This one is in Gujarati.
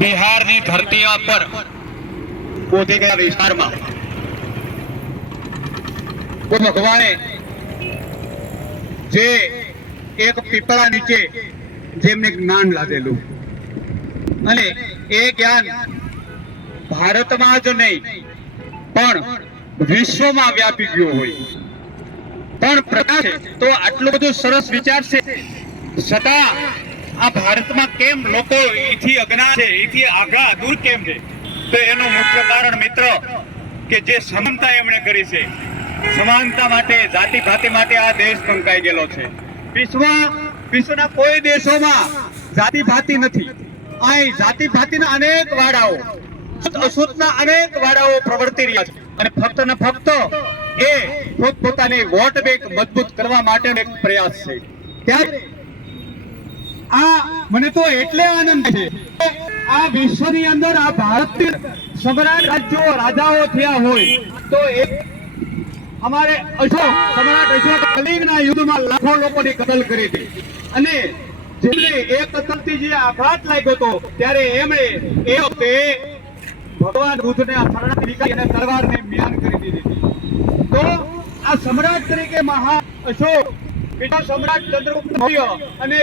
બિહારની ધરતી પર પહોંચી ગયા વિસ્તારમાં ભગવાને જે એક પીપળા નીચે જેમને જ્ઞાન લાદેલું. અને એ જ્ઞાન ભારતમાં જ નહીં, પણ વિશ્વમાં વ્યાપી ગયું હોય. પણ પ્રકાશ તો આટલો બધો સરસ વિચાર છે છતાં આ ભારતમાં કેમ લોકો એથી અજ્ઞા છે? એથી આગા દૂર કેમ છે? તો એનું મુખ્ય કારણ મિત્ર કે જે સમાનતા એમણે કરી છે. સમાનતા માટે જાતિ ભાતિ માટે આ દેશ પંકાઈ ગયેલો છે. વિશ્વ વિશ્વના કોઈ દેશોમાં જાતિ ભાતિ નથી. અહીં જાતિ ભાતિના અનેક વાડાઓ શુદ્ધ અશુદ્ધના અનેક વાડાઓ પ્રવર્તી રહ્યા છે. અને ફક્ત ને ફક્ત એ પોતપોતાની વોટ બેંક મજબૂત કરવા માટેનો એક પ્રયાસ છે. ત્યારે આ મને તો એટલે આનંદ છે આ વિશ્વની અંદર આ ભારત સમ્રાટ રાજ્યો રાજાઓ થયા હોય તો એક અમારે અશોક સમ્રાટ અશોક કલિંગના યુદ્ધમાં લાખો લોકોની કતલ કરી હતી. અને જેમને એ કતલથી જે આઘાત લાગ્યો હતો, ત્યારે એમણે એ વખતે ભગવાન બુદ્ધને શરણાગતિ કરી અને તલવારને મ્યાન કરી દીધી તો આ સમ્રાટ તરીકે મહા અશોક, બીજો સમ્રાટ ચંદ્રગુપ્ત મૌર્ય અને